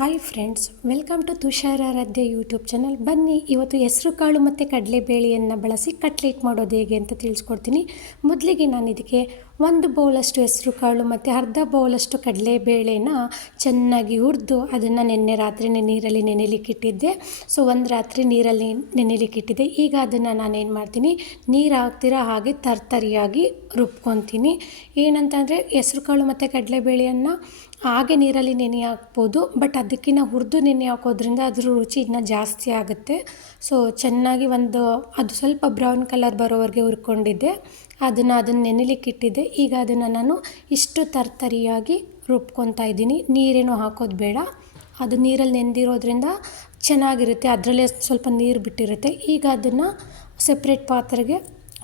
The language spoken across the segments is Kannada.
Hi friends, welcome to Tushara Aradhya YouTube channel. ಬನ್ನಿ ಇವತ್ತು ಹೆಸರು ಕಾಳು ಮತ್ತು ಕಡಲೆಬೇಳೆಯನ್ನು ಬಳಸಿ ಕಟ್ಲೆಟ್ ಮಾಡೋದು ಹೇಗೆ ಅಂತ ತಿಳಿಸ್ಕೊಡ್ತೀನಿ. ಮೊದಲಿಗೆ ನಾನು ಇದಕ್ಕೆ 1 ಬೌಲಷ್ಟು ಹೆಸರು ಕಾಳು ಮತ್ತು ಅರ್ಧ ಬೌಲಷ್ಟು ಕಡಲೆಬೇಳೆನ ಚೆನ್ನಾಗಿ ಹುರಿದು ಅದನ್ನು ನಿನ್ನೆ ರಾತ್ರಿನೇ ನೀರಲ್ಲಿ ನೆನೆಲಿಕ್ಕಿಟ್ಟಿದ್ದೆ. ಸೊ ಒಂದು ರಾತ್ರಿ ನೀರಲ್ಲಿ ನೆನೆಲಿಕ್ಕಿಟ್ಟಿದ್ದೆ. ಈಗ ಅದನ್ನು ನಾನೇನು ಮಾಡ್ತೀನಿ, ನೀರು ಹಾಕ್ತಿರೋ ಹಾಗೆ ತರ್ತರಿಯಾಗಿ ರುಬ್ಕೊತೀನಿ. ಏನಂತಂದರೆ ಹೆಸರು ಕಾಳು ಮತ್ತು ಕಡಲೆಬೇಳೆಯನ್ನು ಹಾಗೆ ನೀರಲ್ಲಿ ನೆನೆ ಹಾಕ್ಬೋದು, ಬಟ್ ಅದಕ್ಕಿಂತ ಹುರಿದು ನೆನೆ ಹಾಕೋದ್ರಿಂದ ಅದ್ರ ರುಚಿ ಇನ್ನೂ ಜಾಸ್ತಿ ಆಗುತ್ತೆ. ಸೊ ಚೆನ್ನಾಗಿ ಅದು ಸ್ವಲ್ಪ ಬ್ರೌನ್ ಕಲರ್ ಬರೋವರೆಗೆ ಹುರ್ಕೊಂಡಿದ್ದೆ. ಅದನ್ನು ನೆನೆಲಿಕ್ಕಿಟ್ಟಿದ್ದೆ. ಈಗ ಅದನ್ನು ನಾನು ಇಷ್ಟು ತರ್ತರಿಯಾಗಿ ರುಬ್ಕೊತಾ ಇದ್ದೀನಿ. ನೀರೇನು ಹಾಕೋದು ಬೇಡ, ಅದು ನೀರಲ್ಲಿ ನೆಂದಿರೋದ್ರಿಂದ ಚೆನ್ನಾಗಿರುತ್ತೆ, ಅದರಲ್ಲೇ ಸ್ವಲ್ಪ ನೀರು ಬಿಟ್ಟಿರುತ್ತೆ. ಈಗ ಅದನ್ನು ಸಪ್ರೇಟ್ ಪಾತ್ರೆಗೆ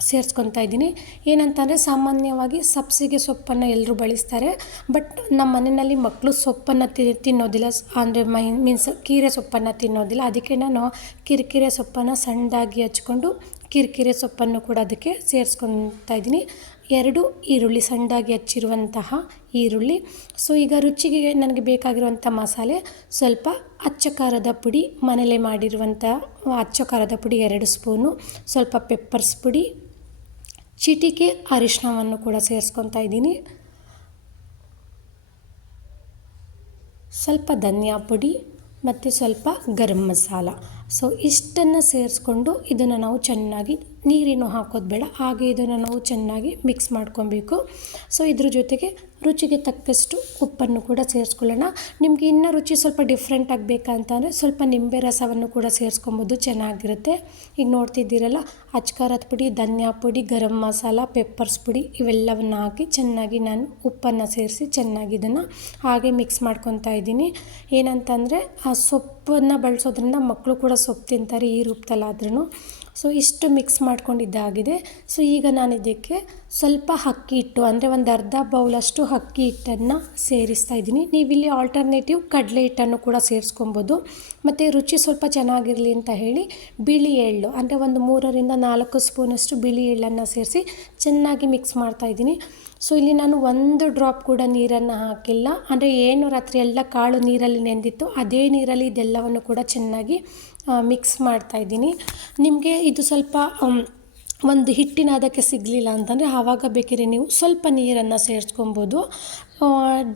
ಸೇರಿಸ್ಕೊತಾ ಇದ್ದೀನಿ. ಏನಂತಂದರೆ ಸಾಮಾನ್ಯವಾಗಿ ಸಬ್ಬಸಿಗೆ ಸೊಪ್ಪನ್ನು ಎಲ್ಲರೂ ಬಳಸ್ತಾರೆ, ಬಟ್ ನಮ್ಮ ಮನೆಯಲ್ಲಿ ಮಕ್ಕಳು ಸೊಪ್ಪನ್ನು ತಿನ್ನೋದಿಲ್ಲ, ಅಂದರೆ ಮೀನ್ಸ್ ಕೀರೆ ಸೊಪ್ಪನ್ನು ತಿನ್ನೋದಿಲ್ಲ. ಅದಕ್ಕೆ ನಾನು ಕಿರಿಕಿರೆ ಸೊಪ್ಪನ್ನು ಸಣ್ಣದಾಗಿ ಹಚ್ಕೊಂಡು ಕಿರಿಕಿರೆ ಸೊಪ್ಪನ್ನು ಕೂಡ ಅದಕ್ಕೆ ಸೇರಿಸ್ಕೊತಾ ಇದ್ದೀನಿ. 2 ಈರುಳ್ಳಿ, ಸಣ್ಣದಾಗಿ ಹಚ್ಚಿರುವಂತಹ ಈರುಳ್ಳಿ. ಸೊ ಈಗ ರುಚಿಗೆ ನನಗೆ ಬೇಕಾಗಿರುವಂಥ ಮಸಾಲೆ ಸ್ವಲ್ಪ ಅಚ್ಚ ಖಾರದ ಪುಡಿ, ಮನೇಲೇ ಮಾಡಿರುವಂಥ ಅಚ್ಚ ಖಾರದ ಪುಡಿ 2 ಸ್ಪೂನು, ಸ್ವಲ್ಪ ಪೆಪ್ಪರ್ಸ್ ಪುಡಿ, ಚಿಟಿಕೆ ಅರಿಶಿಣವನ್ನು ಕೂಡ ಸೇರಿಸ್ಕೊತಾ ಇದ್ದೀನಿ, ಸ್ವಲ್ಪ ಧನಿಯಾ ಪುಡಿ ಮತ್ತು ಸ್ವಲ್ಪ ಗರಂ ಮಸಾಲ. ಸೊ ಇಷ್ಟನ್ನು ಸೇರಿಸ್ಕೊಂಡು ಇದನ್ನು ನಾವು ಚೆನ್ನಾಗಿ, ನೀರೇನು ಹಾಕೋದು ಬೇಡ, ಹಾಗೆ ಇದನ್ನು ನಾವು ಚೆನ್ನಾಗಿ ಮಿಕ್ಸ್ ಮಾಡ್ಕೊಬೇಕು. ಸೊ ಇದ್ರ ಜೊತೆಗೆ ರುಚಿಗೆ ತಕ್ಕಷ್ಟು ಉಪ್ಪನ್ನು ಕೂಡ ಸೇರಿಸ್ಕೊಳ್ಳೋಣ. ನಿಮಗೆ ಇನ್ನೂ ರುಚಿ ಸ್ವಲ್ಪ ಡಿಫ್ರೆಂಟ್ ಆಗಬೇಕಂತಂದರೆ ಸ್ವಲ್ಪ ನಿಂಬೆ ರಸವನ್ನು ಕೂಡ ಸೇರಿಸ್ಕೊಬೋದು, ಚೆನ್ನಾಗಿರುತ್ತೆ. ಈಗ ನೋಡ್ತಿದ್ದೀರಲ್ಲ, ಅಚ್ಕಾರದ ಪುಡಿ, ಧನಿಯಾ ಪುಡಿ, ಗರಂ ಮಸಾಲ, ಪೆಪ್ಪರ್ಸ್ ಪುಡಿ ಇವೆಲ್ಲವನ್ನು ಹಾಕಿ ಚೆನ್ನಾಗಿ ನಾನು ಉಪ್ಪನ್ನು ಸೇರಿಸಿ ಚೆನ್ನಾಗಿ ಇದನ್ನು ಹಾಗೆ ಮಿಕ್ಸ್ ಮಾಡ್ಕೊತಾ ಇದ್ದೀನಿ. ಏನಂತಂದರೆ ಆ ಸೊಪ್ಪನ್ನು ಬಳಸೋದ್ರಿಂದ ಮಕ್ಕಳು ಕೂಡ ಸೊಪ್ಪು ತಿಂತಾರೆ, ಈ ರೂಪದಲ್ಲಾದ್ರೂ. ಸೊ ಇಷ್ಟು ಮಿಕ್ಸ್ ಮಾಡ್ಕೊಂಡಿದ್ದಾಗಿದೆ. ಸೊ ಈಗ ನಾನು ಇದಕ್ಕೆ ಸ್ವಲ್ಪ ಅಕ್ಕಿ ಹಿಟ್ಟು, ಅಂದರೆ ಒಂದು ಅರ್ಧ ಬೌಲಷ್ಟು ಅಕ್ಕಿ ಹಿಟ್ಟನ್ನು ಸೇರಿಸ್ತಾ ಇದ್ದೀನಿ. ನೀವಿಲ್ಲಿ ಆಲ್ಟರ್ನೇಟಿವ್ ಕಡಲೆ ಹಿಟ್ಟನ್ನು ಕೂಡ ಸೇರಿಸ್ಕೊಬೋದು. ಮತ್ತು ರುಚಿ ಸ್ವಲ್ಪ ಚೆನ್ನಾಗಿರಲಿ ಅಂತ ಹೇಳಿ ಬಿಳಿ ಎಳ್ಳು, ಅಂದರೆ ಒಂದು 3-4 ಸ್ಪೂನಷ್ಟು ಬಿಳಿ ಎಳ್ಳನ್ನು ಸೇರಿಸಿ ಚೆನ್ನಾಗಿ ಮಿಕ್ಸ್ ಮಾಡ್ತಾಯಿದ್ದೀನಿ. ಸೊ ಇಲ್ಲಿ ನಾನು 1 ಡ್ರಾಪ್ ಕೂಡ ನೀರನ್ನು ಹಾಕಿಲ್ಲ, ಅಂದರೆ ಏನು ರಾತ್ರಿ ಎಲ್ಲ ಕಾಳು ನೀರಲ್ಲಿ ನೆಂದಿತ್ತು ಅದೇ ನೀರಲ್ಲಿ ಇದೆಲ್ಲವನ್ನು ಕೂಡ ಚೆನ್ನಾಗಿ ಮಿಕ್ಸ್ ಮಾಡ್ತಾಯಿದ್ದೀನಿ. ನಿಮಗೆ ಇದು ಸ್ವಲ್ಪ ಒಂದು ಹಿಟ್ಟಿನ ಅದಕ್ಕೆ ಸಿಗಲಿಲ್ಲ ಅಂತಂದರೆ ಆವಾಗ ಬೇಕಿದ್ರೆ ನೀವು ಸ್ವಲ್ಪ ನೀರನ್ನು ಸೇರಿಸ್ಕೊಬೋದು.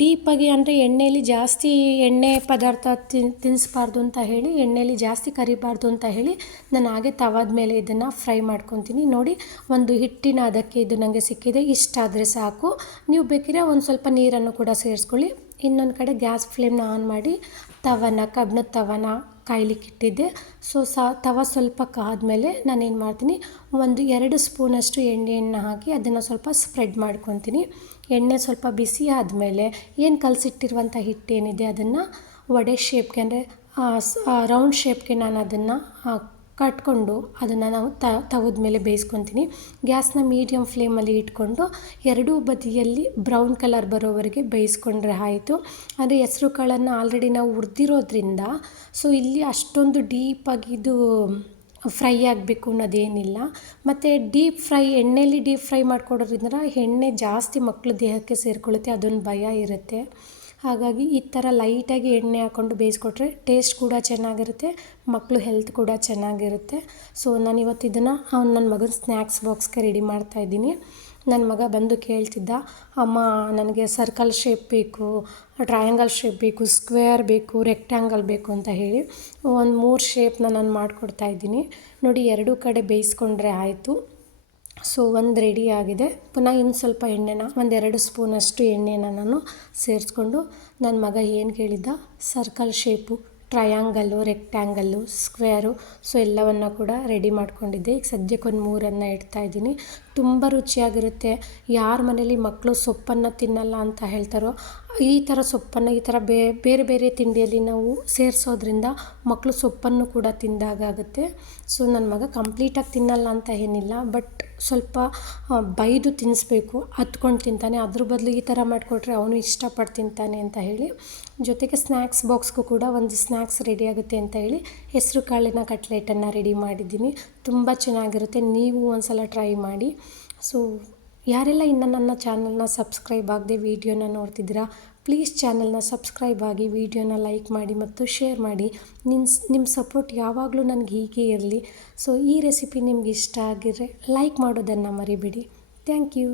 ಡೀಪಾಗಿ, ಅಂದರೆ ಎಣ್ಣೆಯಲ್ಲಿ ಜಾಸ್ತಿ ಎಣ್ಣೆ ಪದಾರ್ಥ ತಿನ್ನಿಸ್ಬಾರ್ದು ಅಂತ ಹೇಳಿ, ಎಣ್ಣೆಯಲ್ಲಿ ಜಾಸ್ತಿ ಕರಿಬಾರ್ದು ಅಂತ ಹೇಳಿ ನಾನು ಹಾಗೆ ತವಾದ ಮೇಲೆ ಇದನ್ನು ಫ್ರೈ ಮಾಡ್ಕೊತೀನಿ. ನೋಡಿ, ಒಂದು ಹಿಟ್ಟಿನ ಅದಕ್ಕೆ ಇದು ನನಗೆ ಸಿಕ್ಕಿದೆ, ಇಷ್ಟಾದರೆ ಸಾಕು. ನೀವು ಬೇಕಿದ್ರೆ ಒಂದು ಸ್ವಲ್ಪ ನೀರನ್ನು ಕೂಡ ಸೇರಿಸ್ಕೊಳ್ಳಿ. ಇನ್ನೊಂದು ಕಡೆ ಗ್ಯಾಸ್ ಫ್ಲೇಮ್ನ ಆನ್ ಮಾಡಿ ಕಬ್ಬಿಣದ ತವನ ಕಾಯ್ಲಿಕ್ಕಿಟ್ಟಿದ್ದೆ. ಸೊ ತವ ಸ್ವಲ್ಪ ಕಾದ್ಮೇಲೆ ನಾನೇನು ಮಾಡ್ತೀನಿ, 2 ಸ್ಪೂನಷ್ಟು ಎಣ್ಣೆಯನ್ನು ಹಾಕಿ ಅದನ್ನು ಸ್ವಲ್ಪ ಸ್ಪ್ರೆಡ್ ಮಾಡ್ಕೊತೀನಿ. ಎಣ್ಣೆ ಸ್ವಲ್ಪ ಬಿಸಿ ಆದಮೇಲೆ ಏನು ಕಲಸಿಟ್ಟಿರುವಂಥ ಹಿಟ್ಟೇನಿದೆ ಅದನ್ನು ವಡೆ ಶೇಪ್ಗೆ, ಅಂದರೆ ರೌಂಡ್ ಶೇಪ್ಗೆ ನಾನು ಅದನ್ನು ಕಟ್ಕೊಂಡು ಅದನ್ನು ನಾವು ತವದ ಮೇಲೆ ಬೇಯಿಸ್ಕೊತೀನಿ. ಗ್ಯಾಸ್ನ ಮೀಡಿಯಮ್ ಫ್ಲೇಮಲ್ಲಿ ಇಟ್ಕೊಂಡು 2 ಬದಿಯಲ್ಲಿ ಬ್ರೌನ್ ಕಲರ್ ಬರೋವರೆಗೆ ಬೇಯಿಸ್ಕೊಂಡ್ರೆ ಆಯಿತು. ಅಂದರೆ ಹೆಸರು ಕಾಳನ್ನು ಆಲ್ರೆಡಿ ನಾವು ಹುರಿದಿರೋದ್ರಿಂದ ಸೊ ಇಲ್ಲಿ ಅಷ್ಟೊಂದು ಡೀಪಾಗಿ ಇದು ಫ್ರೈ ಆಗಬೇಕು ಅನ್ನೋದೇನಿಲ್ಲ. ಮತ್ತು ಎಣ್ಣೆಯಲ್ಲಿ ಡೀಪ್ ಫ್ರೈ ಮಾಡ್ಕೊಡೋದ್ರಿಂದ ಎಣ್ಣೆ ಜಾಸ್ತಿ ಮಕ್ಕಳ ದೇಹಕ್ಕೆ ಸೇರಿಕೊಳ್ಳುತ್ತೆ, ಅದೊಂದು ಭಯ ಇರುತ್ತೆ. ಹಾಗಾಗಿ ಈ ಥರ ಲೈಟಾಗಿ ಎಣ್ಣೆ ಹಾಕ್ಕೊಂಡು ಬೇಯಿಸ್ಕೊಟ್ರೆ ಟೇಸ್ಟ್ ಕೂಡ ಚೆನ್ನಾಗಿರುತ್ತೆ, ಮಕ್ಕಳು ಹೆಲ್ತ್ ಕೂಡ ಚೆನ್ನಾಗಿರುತ್ತೆ. ಸೊ ನಾನಿವತ್ತು ಇದನ್ನು ನನ್ನ ಮಗನ ಸ್ನ್ಯಾಕ್ಸ್ ಬಾಕ್ಸ್ಗೆ ರೆಡಿ ಮಾಡ್ತಾಯಿದ್ದೀನಿ. ನನ್ನ ಮಗ ಬಂದು ಕೇಳ್ತಿದ್ದ, ಅಮ್ಮ ನನಗೆ ಸರ್ಕಲ್ ಶೇಪ್ ಬೇಕು, ಟ್ರಯಾಂಗಲ್ ಶೇಪ್ ಬೇಕು, ಸ್ಕ್ವೇರ್ ಬೇಕು, ರೆಕ್ಟ್ಯಾಂಗಲ್ ಬೇಕು ಅಂತ ಹೇಳಿ ಒಂದು 3 ಶೇಪ್ನ ನಾನು ಮಾಡಿಕೊಡ್ತಾಯಿದ್ದೀನಿ. ನೋಡಿ, 2 ಕಡೆ ಬೇಯಿಸ್ಕೊಂಡ್ರೆ ಆಯಿತು. ಸೊ ಒಂದು ರೆಡಿ ಆಗಿದೆ. ಪುನಃ ಇನ್ನು ಸ್ವಲ್ಪ ಎಣ್ಣೆನ, 2 ಸ್ಪೂನಷ್ಟು ಎಣ್ಣೆನ ನಾನು ಸೇರಿಸ್ಕೊಂಡು, ನನ್ನ ಮಗ ಏನು ಕೇಳಿದ್ದ, circle shape, triangle, rectangle, square, so ಎಲ್ಲವನ್ನು ಕೂಡ ರೆಡಿ ಮಾಡ್ಕೊಂಡಿದ್ದೆ. ಈಗ ಸದ್ಯಕ್ಕೆ ಒಂದು 3 ಇಡ್ತಾಯಿದ್ದೀನಿ. ತುಂಬ ರುಚಿಯಾಗಿರುತ್ತೆ. ಯಾರ ಮನೇಲಿ ಮಕ್ಕಳು ಸೊಪ್ಪನ್ನು ತಿನ್ನಲ್ಲ ಅಂತ ಹೇಳ್ತಾರೋ, ಈ ಥರ ಸೊಪ್ಪನ್ನು ಈ ಥರ ಬೇರೆ ಬೇರೆ ತಿಂಡಿಯಲ್ಲಿ ನಾವು ಸೇರಿಸೋದ್ರಿಂದ ಮಕ್ಕಳು ಸೊಪ್ಪನ್ನು ಕೂಡ ತಿಂದಾಗುತ್ತೆ. ಸೊ ನನ್ನ ಮಗ ಕಂಪ್ಲೀಟಾಗಿ ತಿನ್ನಲ್ಲ ಅಂತ ಏನಿಲ್ಲ, ಬಟ್ ಸ್ವಲ್ಪ ಬೈದು ತಿನ್ನಿಸ್ಬೇಕು, ಹತ್ಕೊಂಡು ತಿಂತಾನೆ. ಅದ್ರ ಬದಲು ಈ ಥರ ಮಾಡಿಕೊಟ್ರೆ ಅವನು ಇಷ್ಟಪಟ್ಟು ತಿಂತಾನೆ ಅಂತ ಹೇಳಿ, ಜೊತೆಗೆ ಸ್ನ್ಯಾಕ್ಸ್ ಬಾಕ್ಸ್ಗೂ ಕೂಡ ಒಂದು ಸ್ನ್ಯಾಕ್ಸ್ ರೆಡಿ ಆಗುತ್ತೆ ಅಂತ ಹೇಳಿ ಹೆಸರು ಕಾಳಿನ ಕಟ್ಲೆಟನ್ನು ರೆಡಿ ಮಾಡಿದ್ದೀನಿ. ತುಂಬ ಚೆನ್ನಾಗಿರುತ್ತೆ, ನೀವು ಒಂದು ಸಲ ಟ್ರೈ ಮಾಡಿ. ಸೊ ಯಾರೆಲ್ಲ ಇನ್ನು ನನ್ನ ಚಾನಲ್ನ ಸಬ್ಸ್ಕ್ರೈಬ್ ಆಗದೆ ವೀಡಿಯೋನ ನೋಡ್ತಿದ್ದೀರಾ, ಪ್ಲೀಸ್ ಚಾನಲ್ನ ಸಬ್ಸ್ಕ್ರೈಬ್ ಆಗಿ, ವಿಡಿಯೋನ ಲೈಕ್ ಮಾಡಿ ಮತ್ತು ಶೇರ್ ಮಾಡಿ. ನಿಮ್ಮ ಸಪೋರ್ಟ್ ಯಾವಾಗಲೂ ನನಗೆ ಹೀಗೆ ಇರಲಿ. ಸೊ ಈ ರೆಸಿಪಿ ನಿಮ್ಗೆ ಇಷ್ಟ ಆಗಿದ್ರೆ ಲೈಕ್ ಮಾಡೋದನ್ನು ಮರಿಬೇಡಿ. Thank you.